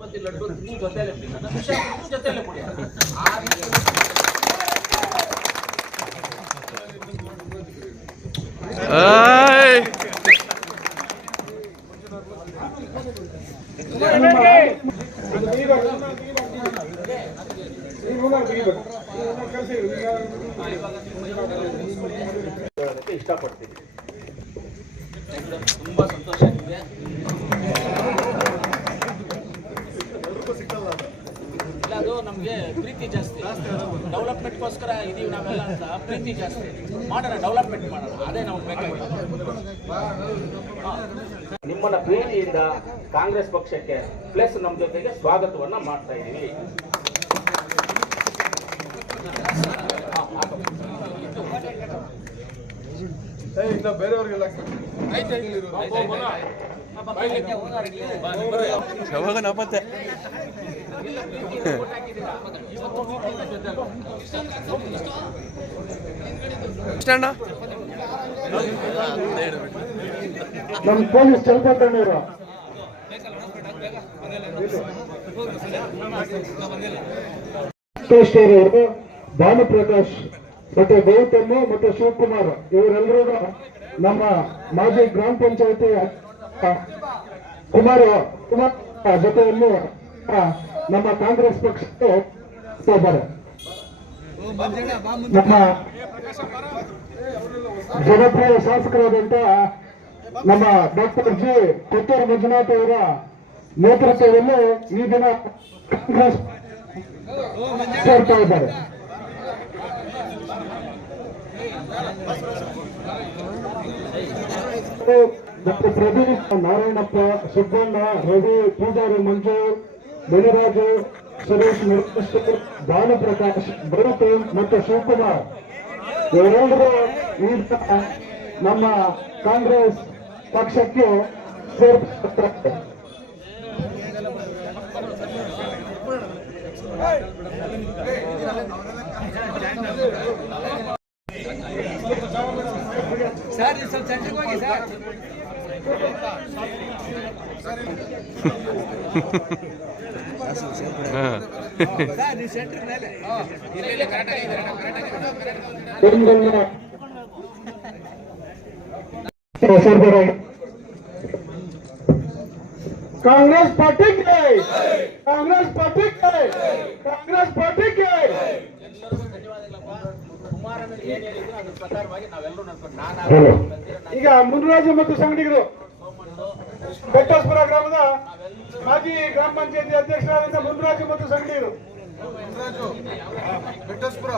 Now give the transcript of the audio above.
ಮತ್ತೆ ಲಡ್ಡು ನೀವು ಜೊತೆಲೆ ಬಿಡಿ ನನ್ನ ವಿಷಯ ನೀವು ಜೊತೆಲೆ ಕೊಡಿ ಆ ರೀತಿ ಏಯ್! ಹೇಳೋದಕ್ಕೆ ಇಷ್ಟಪಡ್ತೀನಿ ತುಂಬಾ ಸಂತೋಷ ಆಗಿದೆ ನಮಗೆ ಪ್ರೀತಿ ಜಾಸ್ತಿ. ಡೆವಲಪ್ಮೆಂಟ್ಗೋಸ್ಕರ ಇದೀವಿ ನಾವೆಲ್ಲ ಅಂತ ಪ್ರೀತಿ ಜಾಸ್ತಿ. ಮಾಡೋಣ ಡೆವಲಪ್ಮೆಂಟ್ ಮಾಡೋಣ. ಅದೇ ನಾವು ಬೇಕಾಗಿತ್ತು ನಿಮ್ಮನ್ನ ಪ್ರೀತಿಯಿಂದ ಕಾಂಗ್ರೆಸ್ ಪಕ್ಷಕ್ಕೆ ಪ್ಲಸ್ ನಮ್ಮ ಜೊತೆಗೆ ಸ್ವಾಗತವನ್ನ ಮಾಡ್ತಾ ಇದ್ದೀವಿ ಇನ್ನ ಬೇರೆಯವ್ರಿಗೆಲ್ಲ ಯಾವಾಗ ನಾಪತ್ತೆ? ಇಷ್ಟಣ್ಣ ನಮ್ಮ ಪೊಲೀಸ್ ಚಲಪಟ್ಟಣ್ಣವರು ಅವರು ಭಾನುಪ್ರಕಾಶ್. ಮತ್ತೆ ಗೌತಮ್ ಮತ್ತೆ ಶಿವಕುಮಾರ್, ಇವರೆಲ್ಲರೂ ನಮ್ಮ ಮಾಜಿ ಗ್ರಾಮ ಪಂಚಾಯತಿ ಕುಮಾರ್ ಕುಮಾರ್ ಜೊತೆಯಲ್ಲಿ ನಮ್ಮ ಕಾಂಗ್ರೆಸ್ ಇದ್ದಾರೆ ನಮ್ಮ ಜನಪ್ರಿಯ ಶಾಸಕರಾದಂತ ನಮ್ಮ ಡಾಕ್ಟರ್ ಜಿ ಕೊತ್ತೂರು ಮಂಜುನಾಥ್ ಅವರ ನೇತೃತ್ವದಲ್ಲಿ ಈ ದಿನ ಕಾಂಗ್ರೆಸ್ ಸೇರ್ತಾ ಇದ್ದಾರೆ. ಡಾಕ್ಟರ್ ಪ್ರದೀಪ್ ನಾರಾಯಣಪ್ಪ, ಸುಬ್ಬಣ್ಣ, ರವಿ, ಪೂಜಾರಿ ಮಂಜು, ಮಣಿರಾಜು, ಸುರೇಶ್ ನಿರ್ದೇಶಕರ್ ಭಾನುಪ್ರಕಾಶ್ ಗೌತಮ್ ಮತ್ತು ಶಿವಕುಮಾರ್. ಇವರೆಲ್ಲರೂ ಈಗ ನಮ್ಮ ಕಾಂಗ್ರೆಸ್ ಪಕ್ಷಕ್ಕೆ ಸೇರ್ಪಡೆ. काँग्रेस पार्टी के काँग्रेस पार्टी के काँग्रेस पार्टी के ಈಗ ಮುನ್ರಾಜು ಮತ್ತು ಸಂಗಡಿಗರು ಬೆಟ್ಟಸ್ಪುರ ಗ್ರಾಮದ ಮಾಜಿ ಗ್ರಾಮ ಪಂಚಾಯತಿ ಅಧ್ಯಕ್ಷರಾದಂತಹ ಮುನ್ರಾಜು ಮತ್ತು ಸಂಗಡಿಗರು ಬೆಟ್ಟಸ್ಪುರ.